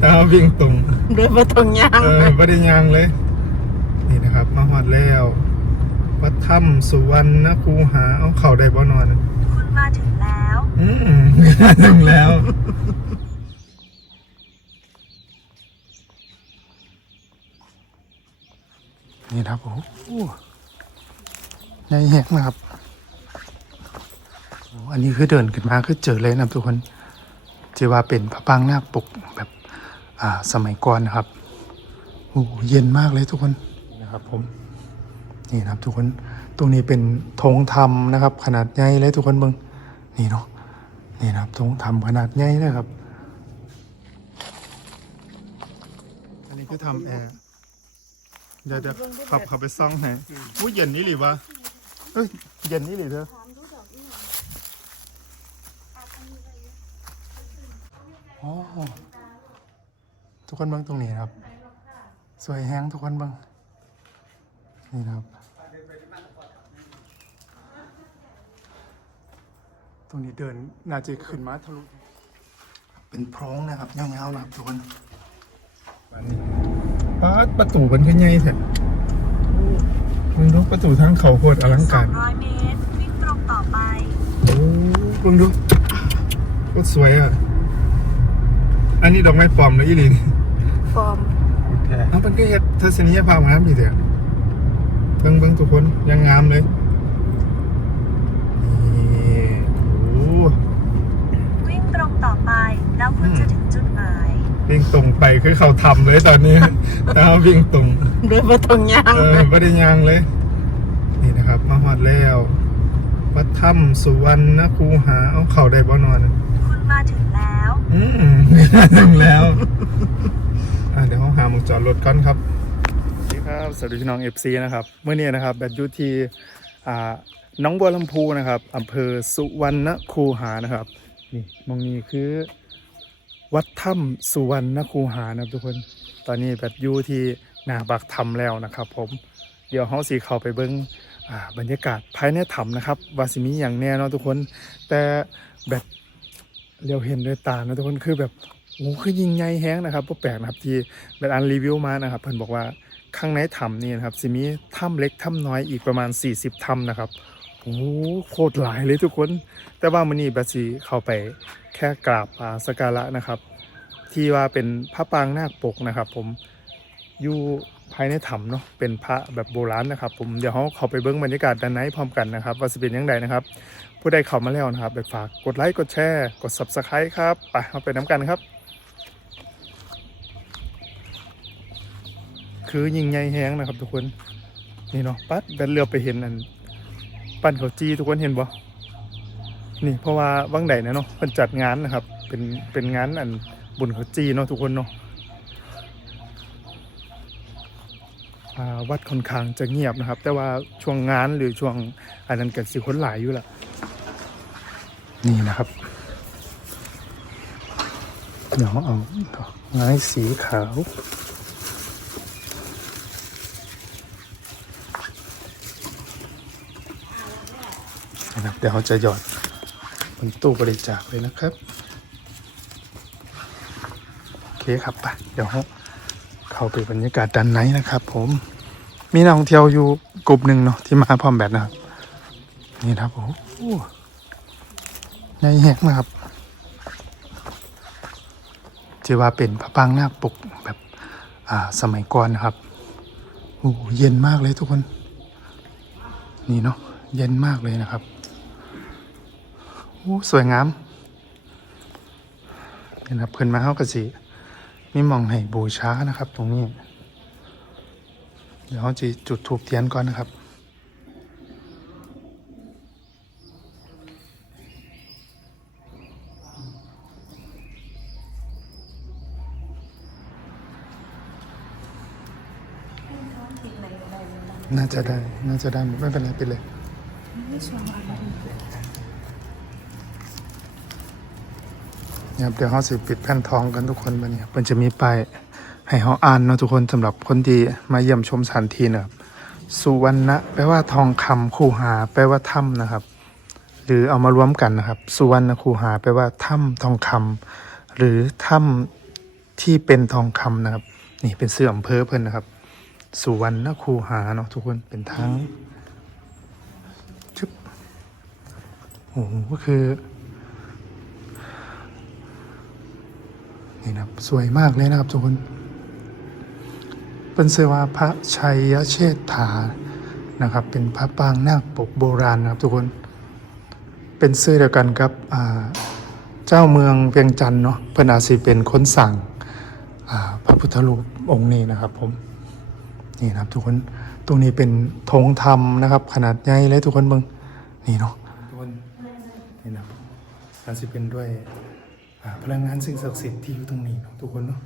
แต่เอาวิ่งตรงโดยบ่ต้องย่างเออไม่ได้ยางเลย นี่นะครับมาฮอดแล้ววัดถ้ำสุวรรณคูหาเอาเข่าได้บ่นอน คุณมาถึงแล้ว อืมถึงแล้วนี่ครับโอ้โหใหญ่แหกนะครับโอ้อันนี้คือเดินขึ้นมาคือเจอเลยนะครับทุกคนที่ว่าเป็นพระปรางนาคปกแบบอ่า สมัยก่อนนะครับโอ้โหเย็นมากเลยทุกคนนะครับผมนี่นะครับทุกคนตรงนี้เป็นธงธรรมนะครับ ขนาดใหญ่เลยทุกคนเบิงนี่เนาะนี่นะครับธงธรรมขนาดใหญ่เลยครับ อันนี้คือทำแอร์เดี๋ยวเดี๋ยวขับขับไปซ่องให้อุ้ยเย็นนี่หรือวะเอ้ยเย็นนี่หรือเธออ๋อทุ กคนเบ้างตรงนี้ครับ สวยแห้งทุกคนเบ้างนี่ครับ ตรงนี้เดินน่าจะขึ้นมาทะลุเป็นพร้องนะครับยาๆนะครับทุกคนป้าดประตูมันก็ใหญ่แท้มึงดูประตูทางเขาโคตรอลังการ200เมตรวิ่งตรงต่อไปโอ้มึงดูโคตรสวยอะ อันนี้ดอกไม้ปลอมเลยอีหลีนี่ ฟอร์มเอามันก็เฮ็ดทัศนียภาพงามดีเถอะเบิ่งเบิ่งทุกคนยังงามเลยนี่โอ้วิ่งตรงต่อไป แล้วคุณจะถึงจุดหมาย วิ่งตรงไปคือเขาทำเลยตอนนี้แต่เอาวิ่งตรงโดยบ่ต้องย่างเออไม่ได้ยางเลย นี่นะครับ มาฮอดแล้ววัดถ้ำสุวรรณคูหาเอาเข่าได้บ่นอน คุณมาถึงแล้ว อืมถึงแล้วอะ เดี๋ยวเราหาหมุจอดรถก่อนครับสวัสดีครับสวัสดีพี่น้อง FC นะครับเมื่อนี้นะครับแบตยูทีอ่าน้องบัวลำพูนะครับอำเภอสุวรรณคูหานะครับนี่มองนี้คือวัดถ้ำสุวรรณคูหานะครับทุกคน ตอนนี้แบตยูที่นาบักถ้ำแล้วนะครับ ผมเดี๋ยวเฮาสีเข้าไปเบิ้งบรรยากาศภายในถ้ำนะครับวาสิมีอย่างแน่นาะทุกคน แต่แบบเรียวเห็นด้วยตานะทุกคนคือแบบ โอ้คือยิงใหญ่แฮงนะครับบ่แปลกนะครับที่แบบอันรีวิวมานะครับเพิ่นบอกว่าข้างในถ้ำนี่นะครับสิมีถ้ำเล็กถ้ำน้อยอีกประมาณ 40ถ้ำนะครับโอ้โคตรหลายเลยทุกคน แต่ว่ามื้อนี้บัดสิเข้าไปแค่กราบอาสักการะนะครับ ที่ว่าเป็นพระปางนาคปกนะครับ ผมอยู่ภายในถ้ำเนาะเป็นพระแบบโบราณนะครับ ผมเดี๋ยวเขาเข้าไปเบิ้งบรรยากาศด้านในพร้อมกันนะครับ ว่าจะเป็นยังไงนะครับ ผู้ใดเข้ามาแล้วนะครับไปฝากกดไลค์กดแชร์กด subscribe ครับไปมาเป็นน้ำกันครับ คือยิงใหญ่แฮงนะครับ ทุกคน นี่เนาะปัดแบนเรือไปเห็นอัน ปั้นเขาจีทุกคนเห็นบ่นี่เพราะว่าวังใดนะเนาะเป็นจัดงานนะครับ เป็นเป็นงานอันบุญเขาจีเนาะทุกคนเนาะวัดค่อนข้างจะเงียบนะครับ แต่ว่าช่วงงานหรือช่วงอันนั้นเกิดสิคนหลายอยู่ละนี่นะครับ เดี๋ยวเอาไม้สีขาว นะครับเดี๋ยวเขาจะหยอดบนตู้บริจาคเลยนะครับ โอเคครับไปเดี๋ยวเข้าไปบรรยากาศด้านในนะครับ ผมมีนักท่องเที่ยวอยู่กลุ่มหนึ่งเนาะที่มาพร้อมแบบนะครับ นี่นะครับโอ้โหใหญ่แหกนะครับที่ว่าเป็นพระปางหน้าปกแบบอ่าสมัยก่อนนะครับโอ้โหเย็นมากเลยทุกคน นี่เนาะเย็นมากเลยนะครับ โอ้สวยงามเห็นครับเพิ่นมาเฮากะสิมีมองให้บูชานะครับ ตรงนี้ เดี๋ยวเราจะจุดถูกเทียนก่อนนะครับน่าจะได้ น่าจะได้ ไม่เป็นไรไปเลย นะครับเดี๋ยวเขาสิปิดแผ่นทองกันทุกคนมาเนี่ยมันจะมีป้ายให้เขาอ่านเนาะทุกคนสำหรับคนที่มาเยี่ยมชมสถานที่นะครับสุวรรณะแปลว่าทองคำคูหา แปลว่าถ้ำนะครับ หรือเอามารวมกันนะครับ สุวรรณคูหา แปลว่าถ้ำทองคำหรือถ้ที่เป็นทองคำนะครับ นี่เป็นเสื้ออำเภอเพิ่นนะครับ สุวรรณคูหาเนาะทุกคนเป็นทางชึบโอ้โหก็คือ นี่นะครับสวยมากเลยนะครับทุกคนเป็นเสอว่าพระชัยเชษฐานะครับ เป็นพระปางนาคปกโบราณนะครับทุกคนเป็นเสื้อเดียวกันกับอ่าเจ้าเมืองเวียงจันทน์เนาะเพิ่นอาจสิเป็นคนสั่งอ่าพระพุทธรูปองค์นี้นะครับผมนี่นะครับทุกคนตรงนี้เป็นธงธรรมนะครับ ขนาดใหญ่เลยทุกคนเบิ่งนี่เนาะทุกคนนี่นะครับอาจสิเป็นด้วยอ่า พลังงานสิ่งศักดิ์สิทธิ์ที่อยู่ตรงนี้ทุกคนเนาะ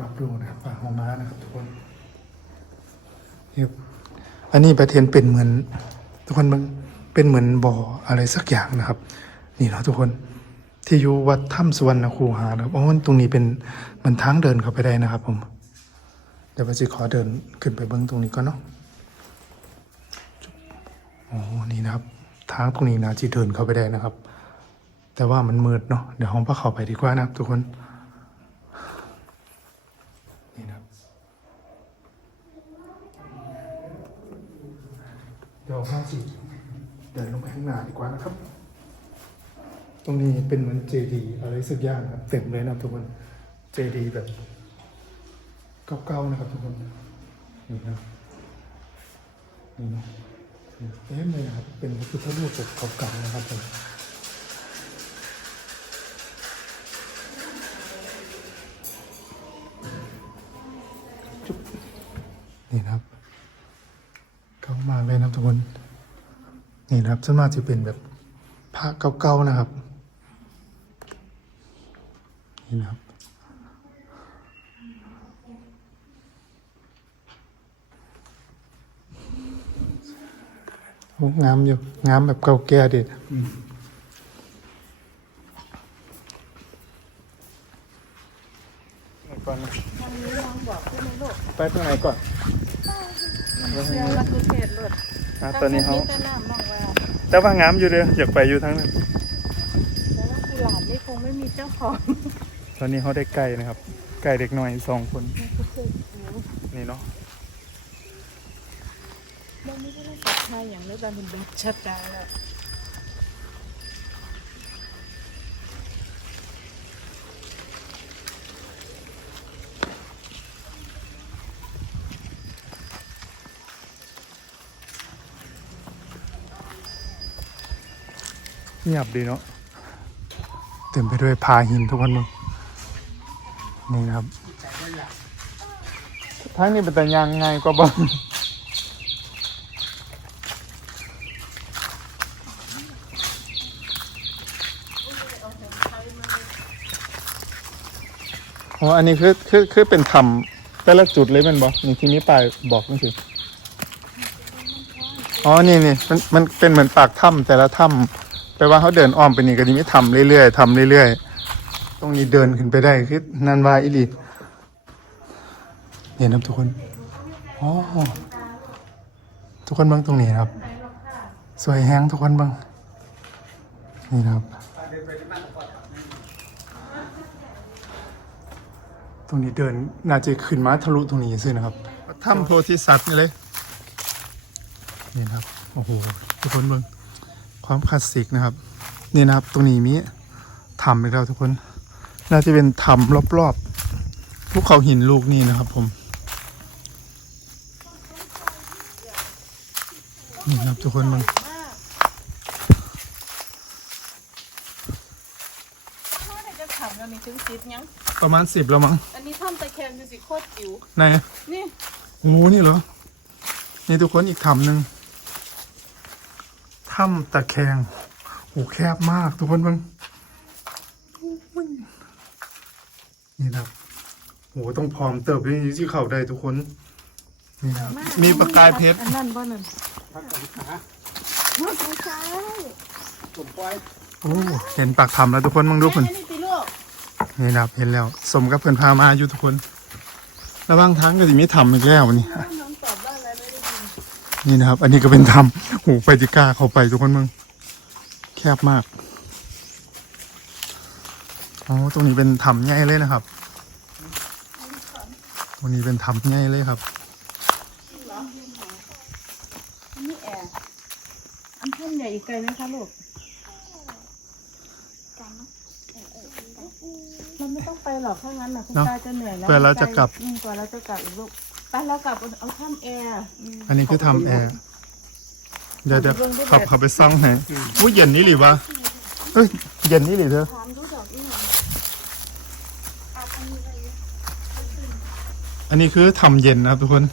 รับรู้นะครับฝากหัวม้านะครับทุกคนครับอันนี้ประเทศเป็นเหมือน ทุกคนมันเป็นเหมือนบ่ออะไรสักอย่างนะครับ นี่เนาะทุกคนที่อยู่วัดถ้ำสุวรรณคูหานะครับอ๋อตรงนี้เป็นมันทางเดินเข้าไปได้นะครับ ผม เดี๋ยวไปสิขอเดินขึ้นไปเบิ้งตรงนี้ก่อนเนาะโอ้นี่นะครับ ทางตรงนี้นะที่เดินเข้าไปได้นะครับ แต่ว่ามันมืดเนาะเดี๋ยวห้องพักเข้าไปดีกว่านะครับทุกคนนี่นะเดี๋ยวห้าสิเดินลงไปข้างหน้าดีกว่านะครับ ตรงนี้เป็นเหมือนเจดีอะไรสักอย่างนะครับเต็มเลยนะทุกคนเจดีแบบเก่าๆนะครับทุกคนนี่นะนี่นะเต็มเลยนะครับเป็นพระพุทธรูปแบบเก่าๆนะครับผม นี่นะครับส่วนมากจะเป็นแบบพระเก่าๆนะครับ นี่นะครับโอ้งามอยู่ งามแบบเก่าแก่ดิก่อนนะไปตรงไหนก่อนเชื่อว่าคือเทศรถ อะตอนนี้เขาแต่น้ำมองว่าแต่ว่างามอยู่เลยอยากไปอยู่ทั้งนั้นแต่ว่ากุหลาบนี่คงไม่มีเจ้าของตอนนี้เขาได้ไก่นะครับ ไก่เด็กน้อยสองคนก็คือโอ้นี่เนาะบ้านนี้ก็ต้องจัดทายอย่างนี้บ้านเป็นแบบชัดดาแล้ว เงียบดีเนาะเต็มไปด้วยพาหินทุกคนมึงนี่นะครับทางนี้เป็นแต่ยังไงก็บ้างอ๋ออันนี้คือคือคือเป็นถ้ำแต่ละจุดเลยมันบอกนี่ที่มีป้ายบอกนั่นสิอ๋อ นี่นี่มันมันเป็นเหมือนปากถ้ำแต่ละถ้ำ แปลว่าเขาเดินอ้อมไปนี่ก็จะมีทำเรื่อยๆทำเรื่อยๆ ตรงนี้เดินขึ้นไปได้คือนันวาอิลีเนี่ยนะครับทุกคนอ๋อทุกคนเบ้างตรงนี้นะครับ สวยแฮงทุกคนเบ้างนี่นะครับ ตรงนี้เดินน่าจะขึ้นมาทะลุตรงนี้ซินะครับถ้ำโพธิสัตว์นี่เลยนี่นะครับโอ้โหทุกคนเบิ่ง ความคลาสสิกนะครับ นี่นะครับตรงนี้มีถ้ำอีกแล้วทุกคน น่าจะเป็นถ้ำรอบๆภูเขาหินลูกนี่นะครับ ผมนี่นะครับทุกคนเบิ่งถ้าจะถามเรามีถึงซิดยังประมาณสิบแล้วมั้ง อันนี้ทำตะแคงดูสิโคตรจิ๋วไหน นี่โอ้นี่เหรอ นี่ทุกคนอีกถ้ำหนึ่ง ถ้ำตะแคงโอ้แคบมาก ทุกคนเบิ่งโอ้ยนี่นะครับโอ้ต้องพร้อมเติบด้วยที่เข้าได้ทุกคน นี่นะครับ มีประกายเพชรอันนั้นบ่นั่นโอ้เห็นปากถ้ำแล้วทุกคนมึงดูแม่เพิ่นอันนี้ติลูกนี่นะครับเห็นแล้ว สมกับเพิ่นพามาอยู่ทุกคน ระหว่างทางก็จะมีถ้ำอีกแล้วนี่ นนี่นะครับ อันนี้ก็เป็นถ้ำโอ้ไปจิกล้าเข้าไปทุกคนมึง แคบมากอ๋อตรงนี้เป็นถ้ำใหญ่เลยนะครับ ตรงนี้เป็นถ้ำใหญ่เลยครับนี่แอร์อันท่านใหญ่อีกไกลไหมคะลูกมันไม่ต้องไปหรอกถ้างั้นนะคุณเนอะตาจะเหนื่อยแล้วเผื่อเราจะกลับอืมกว่าเราจะกลับอีกลูก ไปเรากลับเอาถ้ำแอร์มอันนี้คือถ้ำแอร์เดี๋ยวเดี๋ยวขับขับไปซ่องให้อุ้ยเย็นนี่หรือวะเอ้ยเย็นนี่หรือเธอถามดูดอกอีหยังอันนี้คือทำเย็นนะครับทุกคน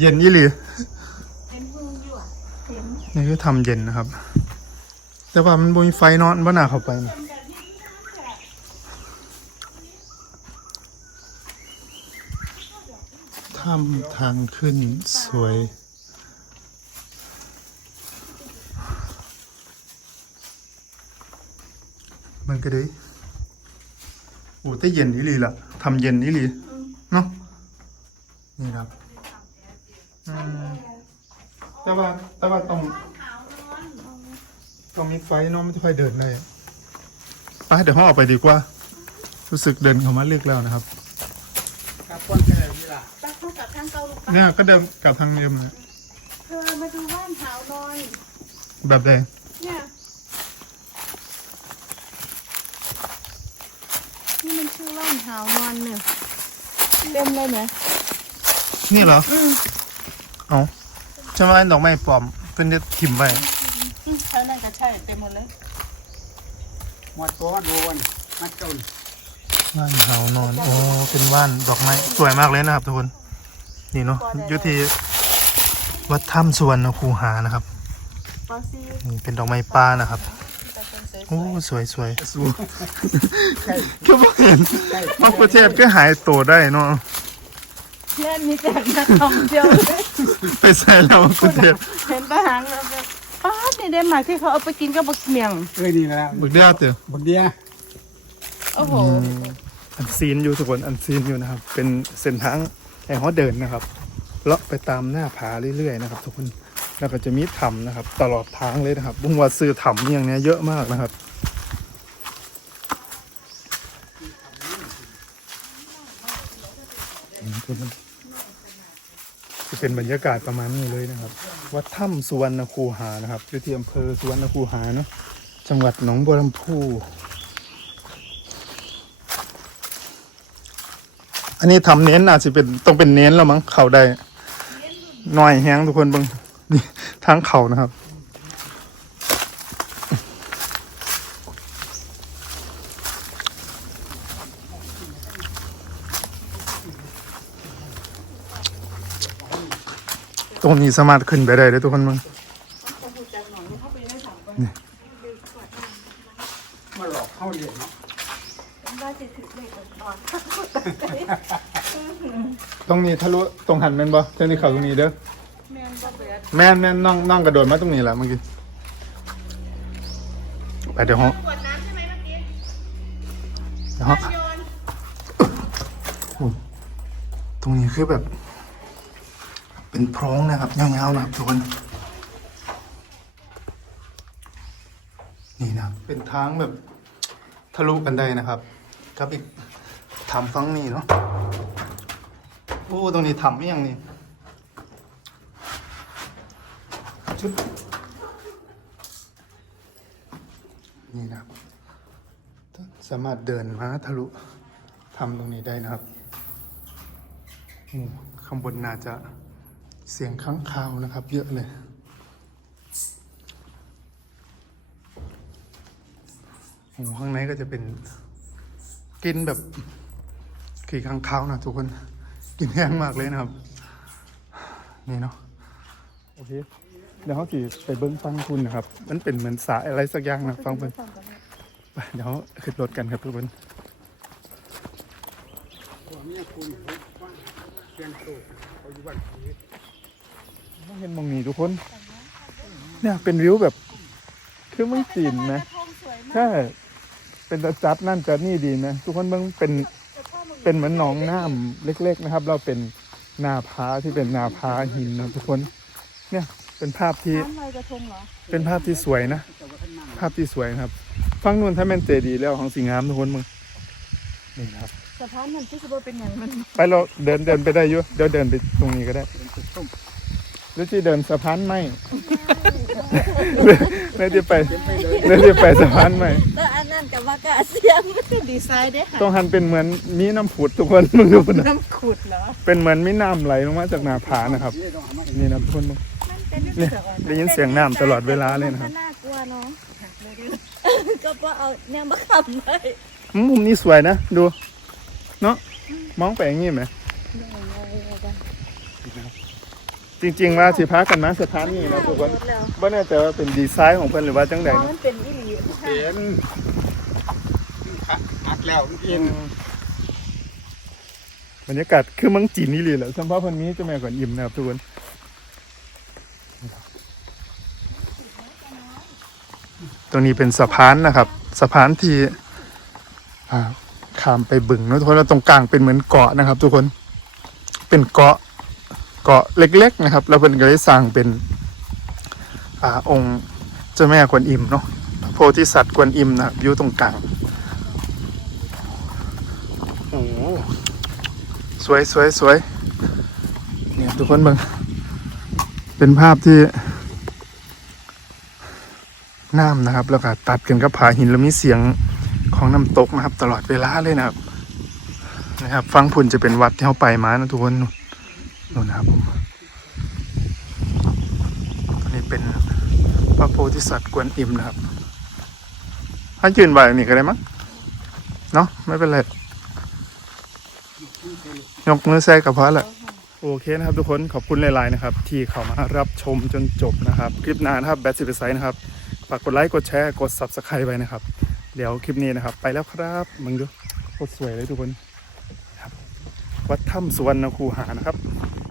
เย็นนี่หรือเห็นพึ่งอยู่อะเห็นนี่คือทำเย็นนะครับ แต่ว่ามันบ่มีไฟเนอนบ่น่าเข้าไปนะ ถ้ำทางขึ้นสวย มันก็ได้โอ้แต่เย็นนี่ลีล่ะทำเย็นนี่ลีเนาะนี่ครับแต่ว่าแต่ว่าต้องต้องมีไฟเนาะไม่ค่อยเดินได้ไปเดี๋ยวห้องออกไปดีกว่า รู้สึกเดินเข้ามาเรียกแล้วนะครับากับทางเกาลูกไปเนี่ยก็เดินกลับทางเดิมเลยเธอมาดูบ้านหาวนอนแบบใดเนี่ย นี่มันชื่อบ้านหาวนอนเนี่ยเต็มเลยเนี่ยนี่เหรอเอาใช่ไหมดอกไม้ปลอม เป็นจะถิ่มไว้อืมใช่นั่นก็ใช่เต็มหมดเลยหมดตัวโดนมัดจนว่านหาวนอนโอ้เป็นว่านดอกไม้สวยมากเลยนะครับทุกคน นี่เนาะอยู่ที่วัดถ้ำสุวรรณคูหานะครับปอซี่นี่เป็นดอกไม้ป่านะครับแต่คนสวยโอ้สวยสวยสวยก็บ่เห็นนอกประเทศก็หายตัวได้เนาะเพื่อนมีแต่นักท่องเที่ยวเลยไปใส่แล้วประเทศเห็นทหารแล้วแบบป้าดนี่เดนมาร์กที่เขาเอาไปกินกับบักเมียงเอ้ยนี่แหละบึกเดียวเต๋อบักเดียโอ้โหอันซีนอยู่ทุกคนอันซีนอยู่นะครับ เป็นเส้นทาง แห่ฮอเดินนะครับเลาะไปตามหน้าผาเรื่อยๆนะครับ ทุกคนแล้วก็จะมีถ้ำนะครับ ตลอดทางเลยนะครับบุ้งว่าซื้อถ้ำอย่างเนี้ยเยอะมากนะครับทุกคนจะเป็นบรรยากาศประมาณนี้เลยนะครับ วัดถ้ำสุวรรณคูหานะครับอยู่ที่อำเภอสุวรรณคูหาเนาะจังหวัดหนองบัวลำพู อันนี้ทำเน้นอาจจะเป็นต้องเป็นเน้นแล้วมั้งเข่าได้หน่อยแห้งทุกคนเบิ่งนี่ทางเข่านะครับ ตรงนี้สามารถขึ้นไปได้เลยทุกคนมึงมาหลอกเข้าเรียนเนาะ ตรงนี้ทะลุตรงหันแม่นบ่เจ้านี่เข่าตรงนี้เด้อแมนบ่เบิดแม่นแม่นน้องน้องกระโดดมาตรงนี้แหละเมื่อกี้ไปเดี๋ยวห้องกวดน้ำใช่ไหมเมื่อกี้เดี๋ยวห้องโยนตรงนี้คือแบบ เป็นโพรงนะครับยาวๆนะครับทุกคนนี่นะครับเป็นทางแบบทะลุกันได้นะครับ ครับอีก ทำฟังนี่เนาะโอ้ตรงนี้ทำไม่ยังนี่ชุดนี่นะครับ สามารถเดินมาทะลุทำตรงนี้ได้นะครับอืมข้างบนน่าจะเสียงค้างคาวนะครับ เยอะเลยโอ้ข้างในก็จะเป็นกินแบบ ขี่ข้างคานะทุกคนกินแห้งมากเลยนะครับ นี่เนาะโอเคเดี๋ยวเขาขี่ไปเบิ้งฟังคุณนะครับ มันเป็นเหมือนสายอะไรสักอย่างนะฟังเพิ่นไปเดี๋ยวขึ้นรถกันครับทุกคนเห็นมองนี้ทุกคน เนี่ยเป็นวิวแบบ คือมึงจีนนะทงสวยมใช่เป็นจัดนั่นจัดนี่ดีนะทุกคนมึงเป็น เป็นเหมือนหนองน้ำเล็ก ๆนะครับ เราเป็นนาพาที่เป็นนาพาหินนะทุกคน เนี่ยเป็นภาพที่น้ำลอยกระทงเหรอเป็นภาพที่สวยนะแต่ว่าท่านนั่งภาพที่สวยนะครับฟังนู่นถ้าแม่นเจดีย์แล้วของสีงามทุกคนมึงนี่ครับสะพานมันที่จะบ่เป็นอย่างมันไปเราเดินเดินไปได้อยู่เดี๋ยวเดินไปตรงนี้ก็ได้หรือที่เดินสะพานไหมเรือที่ไปเรือที่ไปสะพานไหมแต่อันนั้นกับว่ากะเสียงดีไซน์ได้ค่ะต้องหันเป็นเหมือนมีน้ำผุดทุกคนมึงดูนะน้ำขุดเหรอ เป็นเหมือนมีน้ำไหลลงมาจากหน้าผานะครับ นี่นะทุกคนมึงมันเป็นเนี่ยได้ยินเสียงน้ำตลอดเวลาเลยนะครับ มัน่ากลัวเนาะก็เพราะเอาเนี่ยมาขำเลยอืมมุมนี้สวยนะ ดู เนาะมองไปอย่างนี้ไหม จริงๆว่าสิพากันมาสถานนี้นะทุกคนว่าน่าจะว่าเป็นดีไซน์ของเพิ่นหรือว่าจังใดเพราะนะมันเป็นอีหลีเห็นอัก แล้วอินบรรยากาศคือเมืองจีนนี่เลยแหละสัมภาษณ์คนนี้เจะแม่ก่อนอิ่มนะครับทุกคนตรงนี้เป็นสะพานนะครับ สะพานที่อ่าข้ามไปบึงนะทุกคนแล้วตรงกลางเป็นเหมือนเกาะนะครับ ทุกคนเป็นเกาะเกาะเล็ก ๆ นะครับ แล้วเพิ่นก็ได้สร้างเป็นอ่าองค์เจ้าแม่กวนอิมเนาะพระโพธิสัตว์กวนอิมนะครับอยู่ตรงกลางโอ้โห สวยสวยสวยเนี่ยทุกคนบิ่งเป็นภาพที่น้ำนะครับ แล้วก็ตัดกันกับผาหินแล้วมีเสียงของน้ำตกนะครับ ตลอดเวลาเลยนะครับ นะครับ ฟังพุ่นจะเป็นวัดที่เขาไปมานะทุกคนนู่นนะครับผมอันนี้เป็นพระโพธิสัตว์กวนอิมนะครับถ้ายืนไหวนี่ก็ได้มั้งเนาะไม่เป็นไร ยกมือแซกกับพระแหละโอเคนะครับทุกคนขอบคุณหลายๆนะครับ ที่เข้ามารับชมจนจบนะครับ คลิปหน้านะครับแบทสิบไซนะครับฝากกดไลค์กดแชร์กดซับสไครต์ไว้นะครับ เดี๋ยวคลิปนี้นะครับ ไปแล้วครับมึงดูโคตรสวยเลยทุกคนครับวัดถ้ำสุวรรณคูหานะครับ